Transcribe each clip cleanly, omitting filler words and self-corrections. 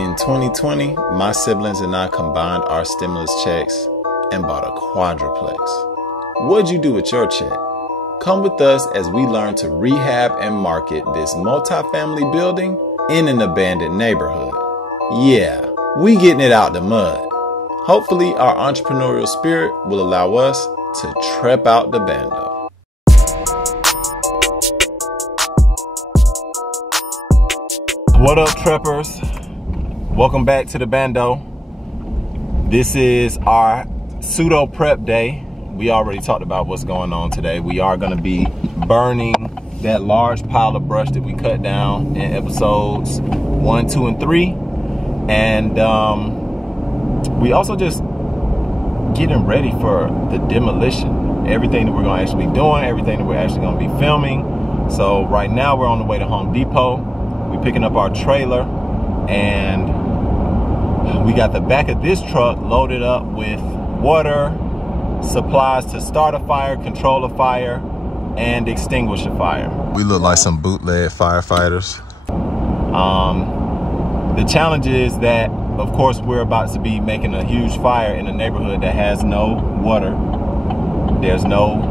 In 2020, my siblings and I combined our stimulus checks and bought a quadruplex. What'd you do with your check? Come with us as we learn to rehab and market this multifamily building in an abandoned neighborhood. Yeah, we getting it out the mud. Hopefully our entrepreneurial spirit will allow us to Trep Out Da Bando. What up, Treppers? Welcome back to the Bando. This is our pseudo prep day. We already talked about what's going on today. We are going to be burning that large pile of brush that we cut down in episodes 1, 2, and 3. And we also just getting ready for the demolition. Everything that we're going to actually be doing, everything that we're actually going to be filming. So right now we're on the way to Home Depot. We're picking up our trailer, and we got the back of this truck loaded up with water, supplies to start a fire, control a fire, and extinguish a fire. We look like some bootleg firefighters. The challenge is that, of course, we're about to be making a huge fire in a neighborhood that has no water. There's no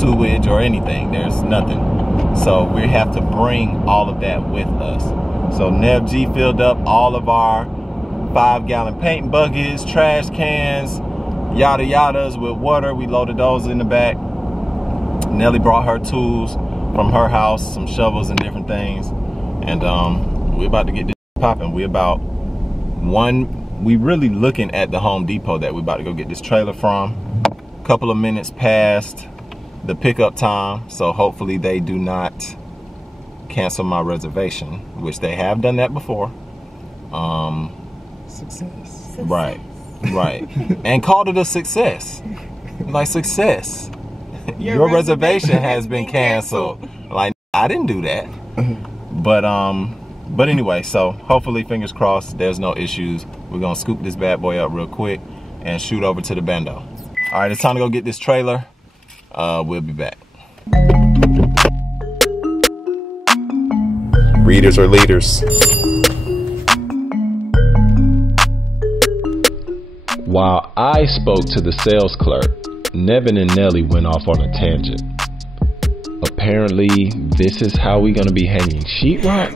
sewage or anything. There's nothing. So we have to bring all of that with us. So Nev G filled up all of our 5-gallon paint buckets, trash cans, yada yadas with water. We loaded those in the back. Nelly brought her tools from her house, some shovels and different things. And we're about to get this popping. We really looking at the Home Depot that we're about to go get this trailer from. A couple of minutes past the pickup time, so hopefully they do not cancel my reservation, which they have done that before. Success. Right. And called it a success. Like, success. Your reservation has been canceled. Like, I didn't do that. But anyway, so hopefully, fingers crossed, there's no issues. We're gonna scoop this bad boy up real quick and shoot over to the Bando. All right, it's time to go get this trailer. We'll be back. Readers are leaders. While I spoke to the sales clerk, Nevin and Nelly went off on a tangent. Apparently, this is how we gonna be hanging sheetrock?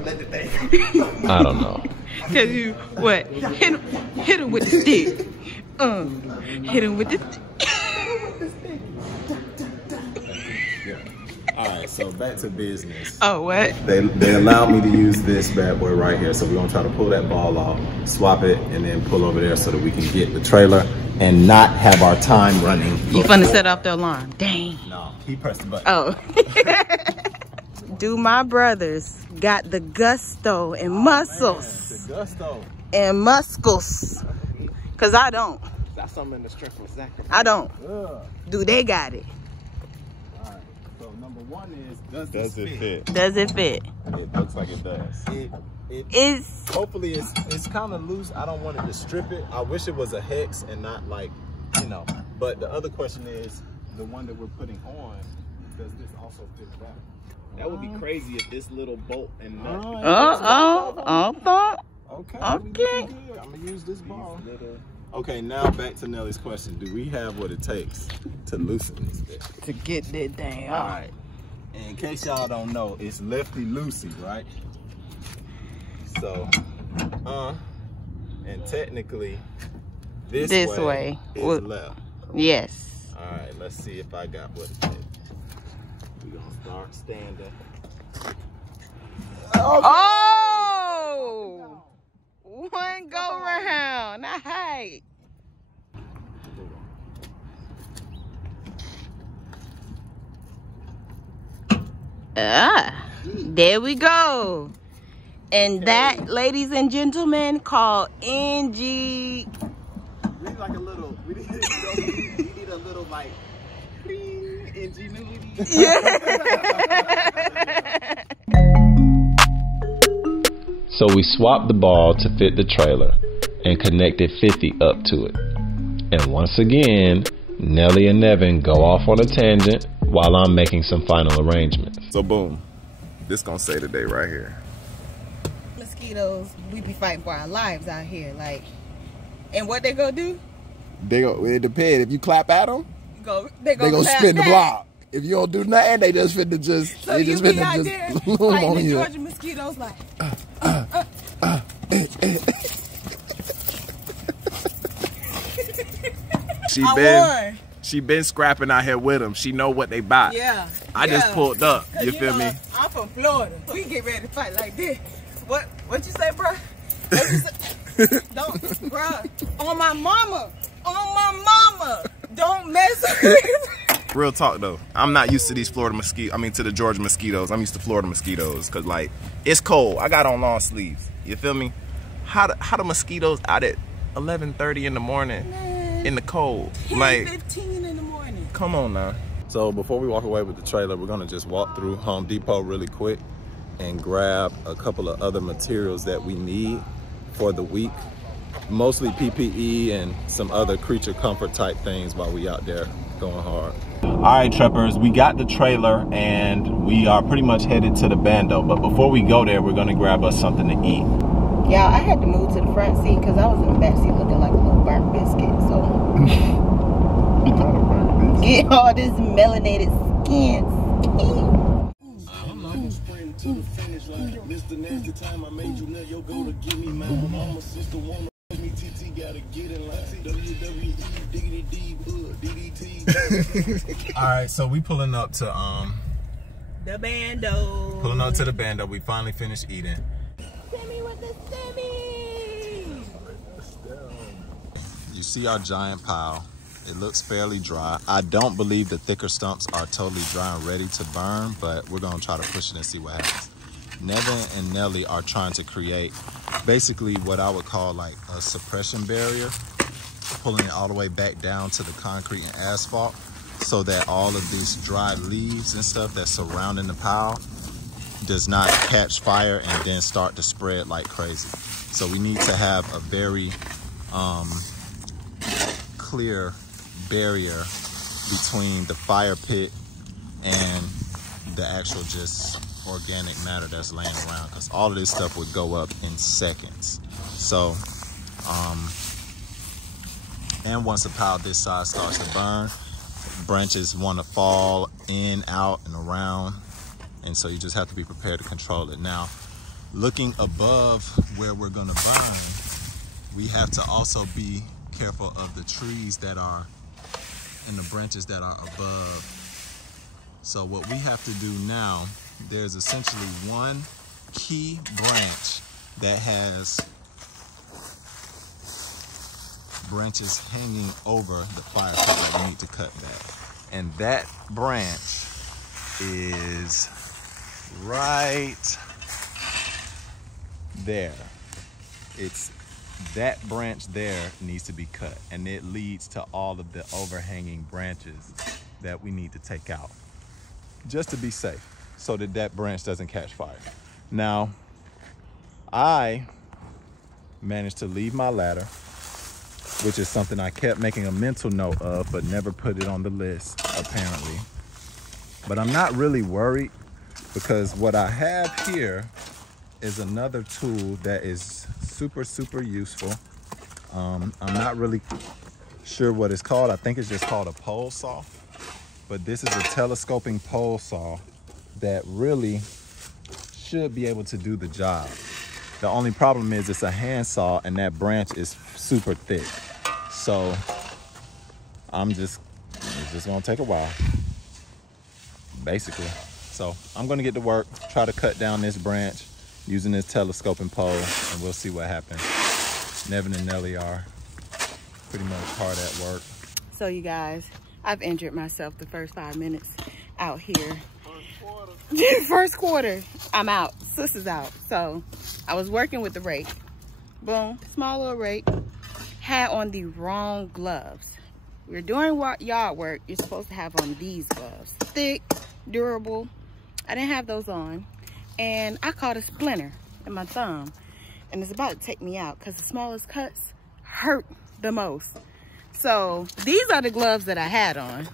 I don't know. Cause you, what? Hit him with the stick. Hit him with the stick. Alright, so back to business. Oh, what? They allowed me to use this bad boy right here. So we're gonna try to pull that ball off, swap it, and then pull over there so that we can get the trailer and not have our time running. You finna set off the alarm. Dang. No, he pressed the button. Oh. Do my brothers got the gusto and muscles? Man, the gusto. And muscles. Cause I don't. That's something in the strength of exactly. I don't. Ugh. Do they got it? Alright, so number one is, does it fit? Does it fit? It looks like it does. Hopefully it's kind of loose. I don't want it to strip it. I wish it was a hex and not like, you know. But the other question is, the one that we're putting on, does this also fit back? That would be crazy if this little bolt and nut. Okay. I'm gonna use this ball. Okay, now back to Nelly's question. Do we have what it takes to loosen this bit? To get that thing All out. right. And in case y'all don't know, it's lefty loosey, right? So, and technically, this way is left. Yes. All right, let's see if I got what it takes. We're gonna start standing. Oh! One go round. Nice. There we go. And that, ladies and gentlemen, called NG. We need like a little, we need a little like ingenuity. Yeah. So we swapped the ball to fit the trailer and connected 50 up to it. And once again, Nelly and Nevin go off on a tangent while I'm making some final arrangements. So boom, this gonna say today right here. Mosquito. mosquitoes, we be fighting for our lives out here. Like, and what they gonna do? It depends. If you clap at them, they gonna spin the block. If you don't do nothing, they just finna just so you be out there fighting the Georgia mosquitoes like. She been scrapping out here with them. She know what they buy. Yeah. I just pulled up. You feel me? I'm from Florida. We get ready to fight like this. What you say, bro? What you say? Don't, bro. On my mama. Don't mess with me. Real talk though. I'm not used to these Florida mosquitoes. I mean, to the Georgia mosquitoes. I'm used to Florida mosquitoes because like it's cold. I got on long sleeves. You feel me? How the mosquitoes out at 11:30 in the morning? Man, in the cold, 10:15 in the morning. Come on now. So before we walk away with the trailer, we're gonna just walk through Home Depot really quick and grab a couple of other materials that we need for the week. Mostly PPE and some other creature comfort type things while we out there going hard. All right, Treppers, we got the trailer and we are pretty much headed to the Bando. But before we go there, we're gonna grab us something to eat. Yeah, I had to move to the front seat because I was in the back seat looking like a little burnt biscuit. So get all this melanated skin. I'm not gonna sprint to the finish line. This the nasty time I made you let your go to give me my mama sister wanna me TT gotta get in line. WWE DDD DDT. All right, so we pulling up to the Bando. Pulling up to the Bando. We finally finished eating. Semi with the semi. You see our giant pile. It looks fairly dry. I don't believe the thicker stumps are totally dry and ready to burn, but we're gonna try to push it and see what happens. Nevin and Nelly are trying to create basically what I would call like a suppression barrier, pulling it all the way back down to the concrete and asphalt so that all of these dried leaves and stuff that's surrounding the pile does not catch fire and then start to spread like crazy. So we need to have a very clear barrier between the fire pit and the actual just organic matter that's laying around, because all of this stuff would go up in seconds. So and once a pile this size starts to burn, branches want to fall in, out, and around, and so you just have to be prepared to control it. Now, looking above where we're going to burn, we have to also be careful of the trees that are and the branches that are above. So what we have to do now, there's essentially one key branch that has branches hanging over the fire pit that we need to cut that. And that branch is right there. It's that branch there needs to be cut, and it leads to all of the overhanging branches that we need to take out just to be safe, so that that branch doesn't catch fire. Now, I managed to leave my ladder, which is something I kept making a mental note of, but never put it on the list, apparently. But I'm not really worried, because what I have here is another tool that is super, super useful. I'm not really sure what it's called. I think it's just called a pole saw. But this is a telescoping pole saw that really should be able to do the job. The only problem is it's a hand saw and that branch is super thick. So it's just gonna take a while, basically. So I'm gonna get to work, try to cut down this branch using this telescoping pole, and we'll see what happens. Nevin and Nelly are pretty much hard at work. So you guys, I've injured myself the first 5 minutes out here. First quarter, I'm out. Sis is out. So I was working with the rake. Boom, small little rake. Had on the wrong gloves. We're doing yard work. You're supposed to have on these gloves. Thick, durable. I didn't have those on. And I caught a splinter in my thumb. And it's about to take me out because the smallest cuts hurt the most. So these are the gloves that I had on.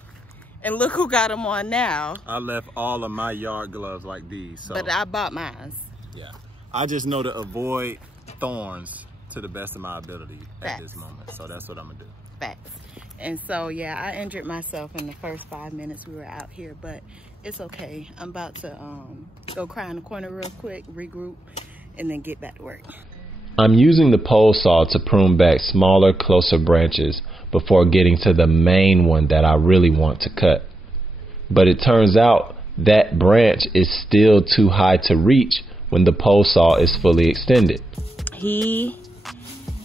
And look who got them on now. I left all of my yard gloves like these. So. But I bought mine. Yeah. I just know to avoid thorns to the best of my ability at this moment. So that's what I'm gonna do. Facts. And so, yeah, I injured myself in the first 5 minutes we were out here, but it's okay. I'm about to go cry in the corner real quick, regroup, and then get back to work. I'm using the pole saw to prune back smaller, closer branches before getting to the main one that I really want to cut. But it turns out that branch is still too high to reach when the pole saw is fully extended. He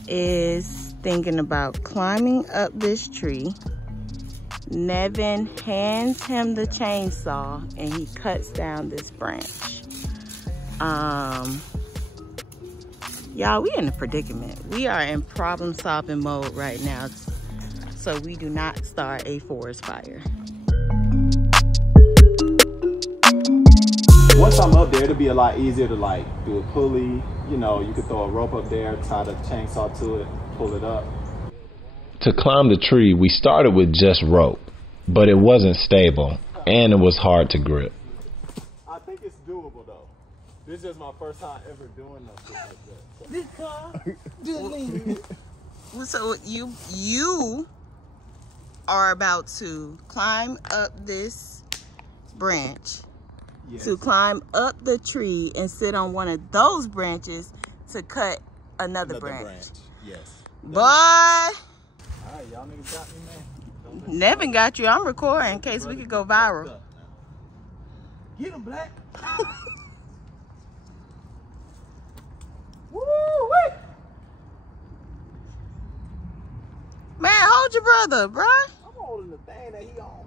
is thinking about climbing up this tree. Nevin hands him the chainsaw and he cuts down this branch. Y'all, we in a predicament. We are in problem solving mode right now, so we do not start a forest fire. Once I'm up there, it'll be a lot easier to like do a pulley. You know, you could throw a rope up there, tie the chainsaw to it, pull it up. To climb the tree, we started with just rope, but it wasn't stable and it was hard to grip. I think it's doable though. This is my first time ever doing nothing like that. So you are about to climb up this branch, yes, to climb up the tree and sit on one of those branches to cut another branch. Yes. Boy. All right, y'all niggas got me, man. Nevin got you. I'm recording in case we could go viral. Get him, Black. Woo-wee. Man, hold your brother, bruh. I'm holding the thing that he on.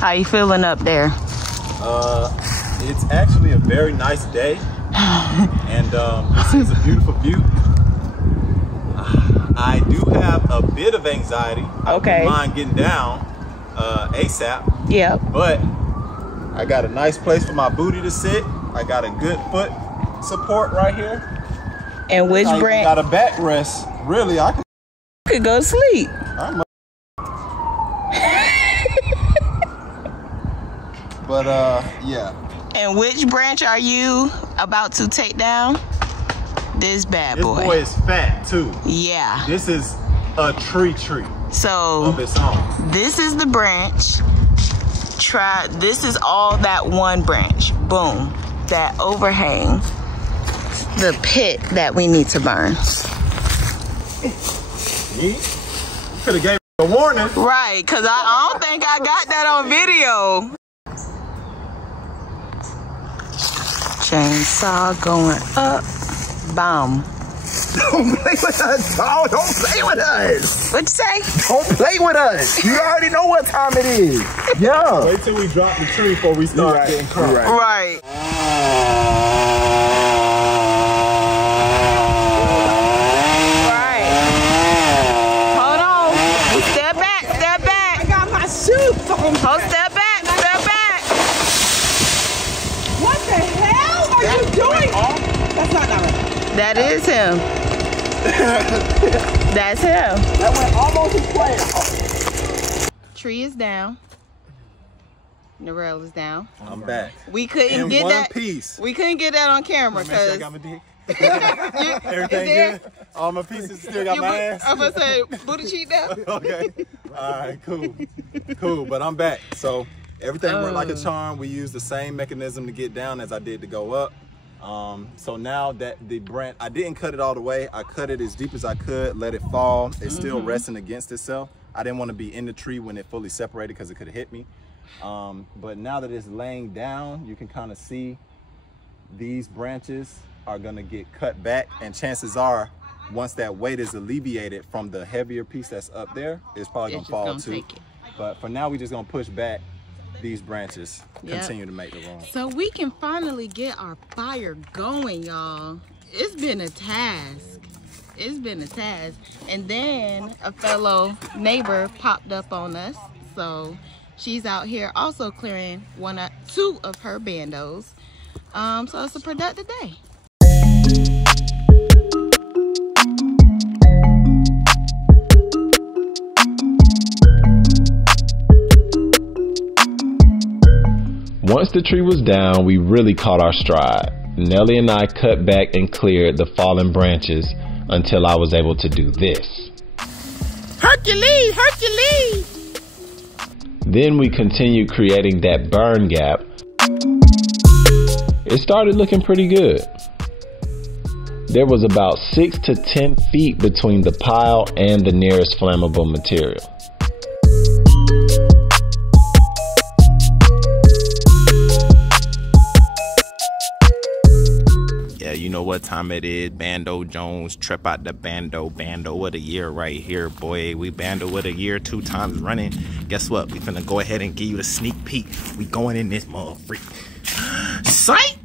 How you feeling up there? It's actually a very nice day, and this is a beautiful view. I do have a bit of anxiety. Okay. I don't mind getting down ASAP. Yep. But I got a nice place for my booty to sit. I got a good foot support right here. And which branch? Got a backrest. Really, I could go to sleep. But yeah. And which branch are you about to take down? This bad boy. This boy is fat too. Yeah. This is a tree. So of its own. This is the branch. This is all that one branch. Boom. That overhang. The pit that we need to burn. You could have gave me a warning. Right, because I don't think I got that on video. Chainsaw going up. Bam. Don't play with us, dog. Don't play with us. What'd you say? Don't play with us. You already know what time it is. Yeah. Wait till we drop the tree before we start getting crunk. Right. Hold on. Step back. Step back. I got my shoes on. Hold, step back. Step back. What the hell are you doing? That's not right. That is him. That's him. That went almost as planned. Tree is down. Narelle is down. I'm back. We couldn't In get one that. piece. We couldn't get that on camera Make sure I because got my dick. Everything good? All my pieces still got my ass? I'm gonna say booty cheek now. Okay. All right, cool. Cool, but I'm back. So everything worked like a charm. We used the same mechanism to get down as I did to go up. So now that the branch, I didn't cut it all the way. I cut it as deep as I could, let it fall. It's still resting against itself. I didn't want to be in the tree when it fully separated because it could have hit me. But now that it's laying down, you can kind of see these branches are gonna get cut back, and chances are, once that weight is alleviated from the heavier piece that's up there, it's probably gonna fall too. But for now, we just gonna push back these branches, continue to make the room. So we can finally get our fire going, y'all. It's been a task. It's been a task. And then a fellow neighbor popped up on us. So she's out here also clearing two of her bandos. So it's a productive day. Once the tree was down, we really caught our stride. Nelly and I cut back and cleared the fallen branches until I was able to do this. Hercules, Hercules! Then we continued creating that burn gap. It started looking pretty good. There was about 6 to 10 feet between the pile and the nearest flammable material. You know what time it is. Bando Jones, Trep Out Da Bando, Bando of the year right here, boy. We Bando of the year 2 times running. Guess what? We finna go ahead and give you the sneak peek. We going in this motherfucker. Sight!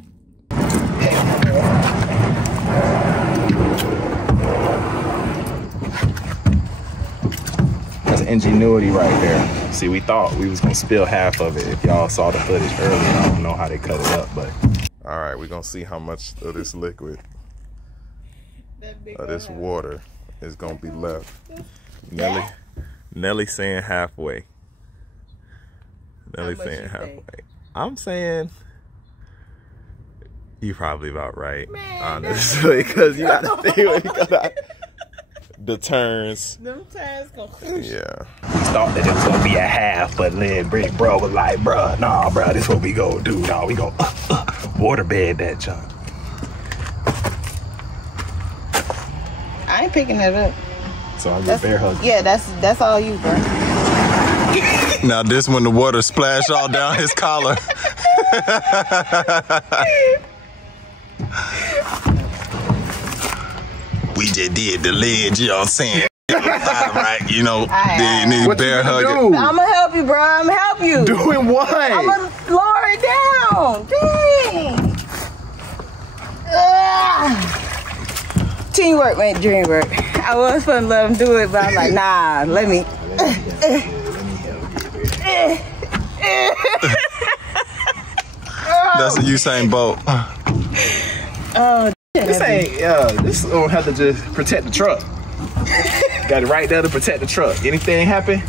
That's ingenuity right there. See, we thought we was gonna spill half of it. If y'all saw the footage earlier, I don't know how they cut it up, but. All right, we're gonna see how much of this liquid, of this water is gonna be left. Nelly saying halfway. Nelly saying halfway. I'm saying you probably about right, honestly, because you gotta think the turns. Them turns go. Yeah. We thought that it was gonna be a half, but then Big Bro was like, bruh, nah, bruh, this what we gonna do. Nah, we gonna waterbed that junk. I ain't picking that up. So I'm your bear hug. Yeah, that's all you, bro. Now this when the water splashed all down his collar. We just did the ledge, you know what I'm saying? Right, you know, What bear hugging. I'ma help you, bro. I'ma help you. Doing what? I'ma lower it down. Dang. Teamwork made dream work. I was gonna let him do it, but I'm like, nah, let me. That's a Usain Bolt. Oh, this ain't, this gonna have to just protect the truck. Got it right there to protect the truck. Anything happen?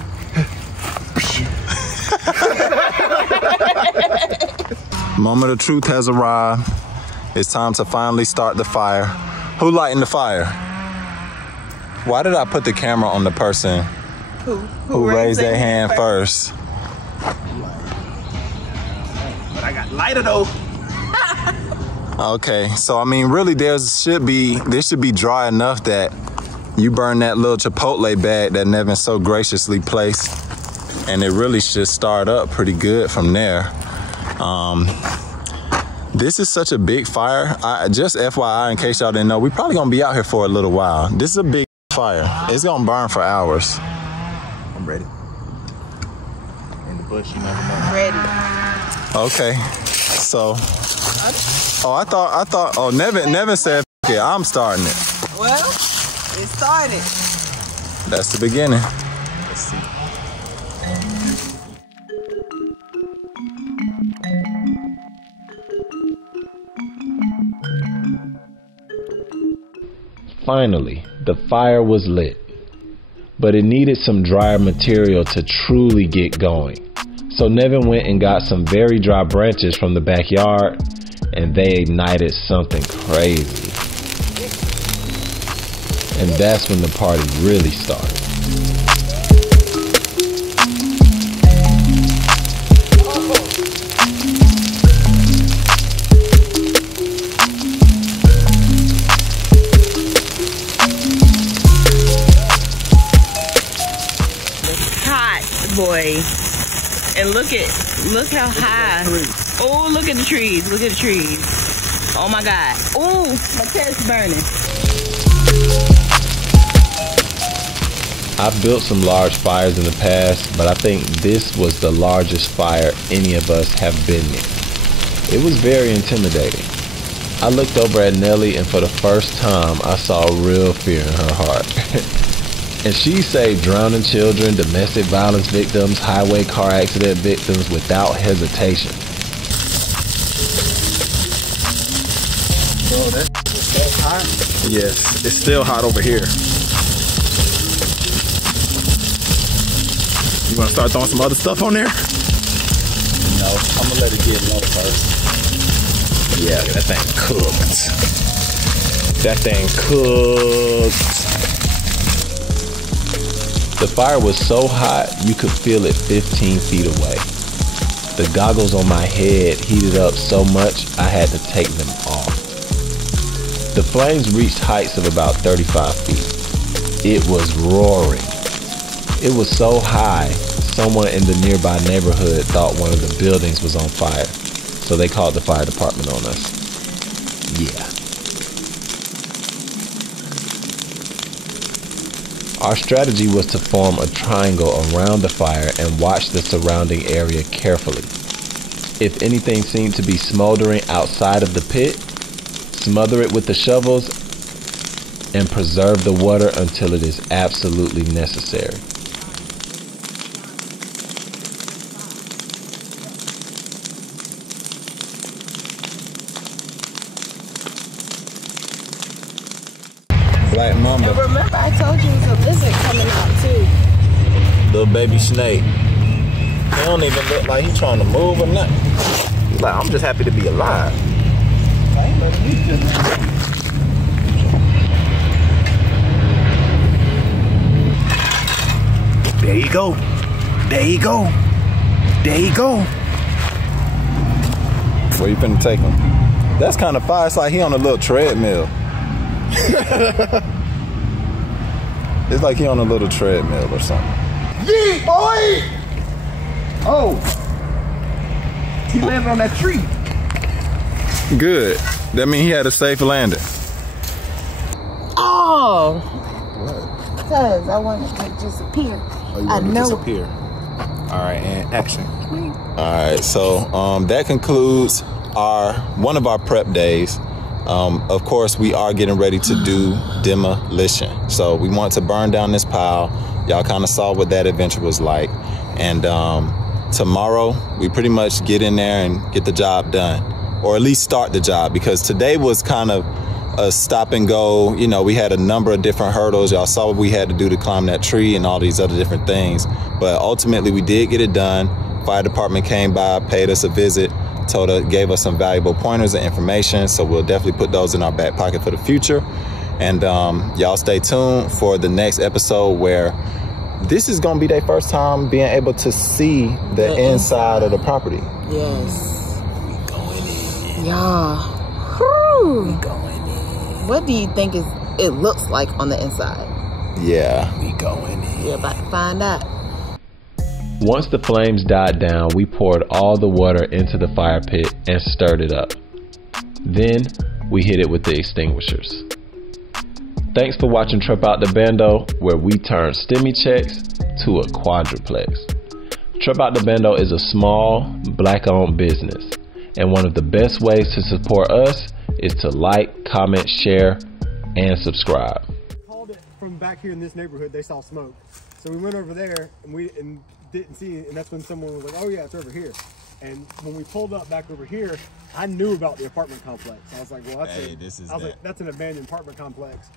Moment of truth has arrived. It's time to finally start the fire. Who lighting the fire? Why did I put the camera on the person who raised their hand first? But I got lighter though. Okay, so I mean, really, this should be dry enough that you burn that little Chipotle bag that Nevin so graciously placed, and it really should start up pretty good from there. This is such a big fire. Just FYI, in case y'all didn't know, we probably gonna be out here for a little while. This is a big fire. It's gonna burn for hours. I'm ready. In the bush, you never know. ready. Okay, so. I thought. Nevin said, "Yeah, I'm starting it." Well, it started. That's the beginning. Let's see. Finally, the fire was lit, but it needed some drier material to truly get going. So Nevin went and got some very dry branches from the backyard, and they ignited something crazy. And that's when the party really started. Boy, and look how high. Oh, look at the trees. Look at the trees. Oh my God. Oh, my chest burning. I've built some large fires in the past, but I think this was the largest fire any of us have been in. It was very intimidating. I looked over at Nellie, and for the first time I saw real fear in her heart. And she saved drowning children, domestic violence victims, highway car accident victims without hesitation. Bro, that's so hot. Yes, it's still hot over here. You want to start throwing some other stuff on there? No, I'm gonna let it get low first. Yeah, that thing cooked. That thing cooked. The fire was so hot, you could feel it 15 feet away. The goggles on my head heated up so much, I had to take them off. The flames reached heights of about 35 feet. It was roaring. It was so high, someone in the nearby neighborhood thought one of the buildings was on fire, so they called the fire department on us. Yeah. Our strategy was to form a triangle around the fire and watch the surrounding area carefully. If anything seemed to be smoldering outside of the pit, smother it with the shovels and preserve the water until it is absolutely necessary. Black mamba. And remember, I told you it was a lizard coming out too. Little baby snake. He don't even look like he's trying to move or nothing. He's like, I'm just happy to be alive. There you go. There you go. There you go. Where you finna take him? That's kind of fire. It's like he on a little treadmill. It's like he on a little treadmill or something. Yeah, boy! Oh! He landed on that tree. Good. That means he had a safe landing. Oh! What? Because I wanted to disappear. Oh, you I want to know. disappear. All right, and action. All right, so that concludes one of our prep days. Of course, we are getting ready to do demolition. So we want to burn down this pile. Y'all kind of saw what that adventure was like. And tomorrow, we pretty much get in there and get the job done. Or at least start the job. Because today was kind of a stop and go. You know, we had a number of different hurdles. Y'all saw what we had to do to climb that tree and all these other different things. But ultimately, we did get it done. Fire department came by, paid us a visit. Gave us some valuable pointers and information, so we'll definitely put those in our back pocket for the future. And y'all stay tuned for the next episode where this is gonna be their first time being able to see the inside of the property. Yes. We going in. Yeah. Whew. We going in. What do you think it looks like on the inside? Yeah, we going in. You're about to find out. Once the flames died down, we poured all the water into the fire pit and stirred it up. Then we hit it with the extinguishers. Thanks for watching Trep Out Da Bando, where we turn STEMI checks to a quadruplex. Trep Out Da Bando is a small, black-owned business, and one of the best ways to support us is to like, comment, share, and subscribe. Called it from back here in this neighborhood. They saw smoke, so we went over there and didn't see it, and that's when someone was like, oh yeah, it's over here. And when we pulled up back over here, I knew about the apartment complex. I was like, well, that's an abandoned apartment complex.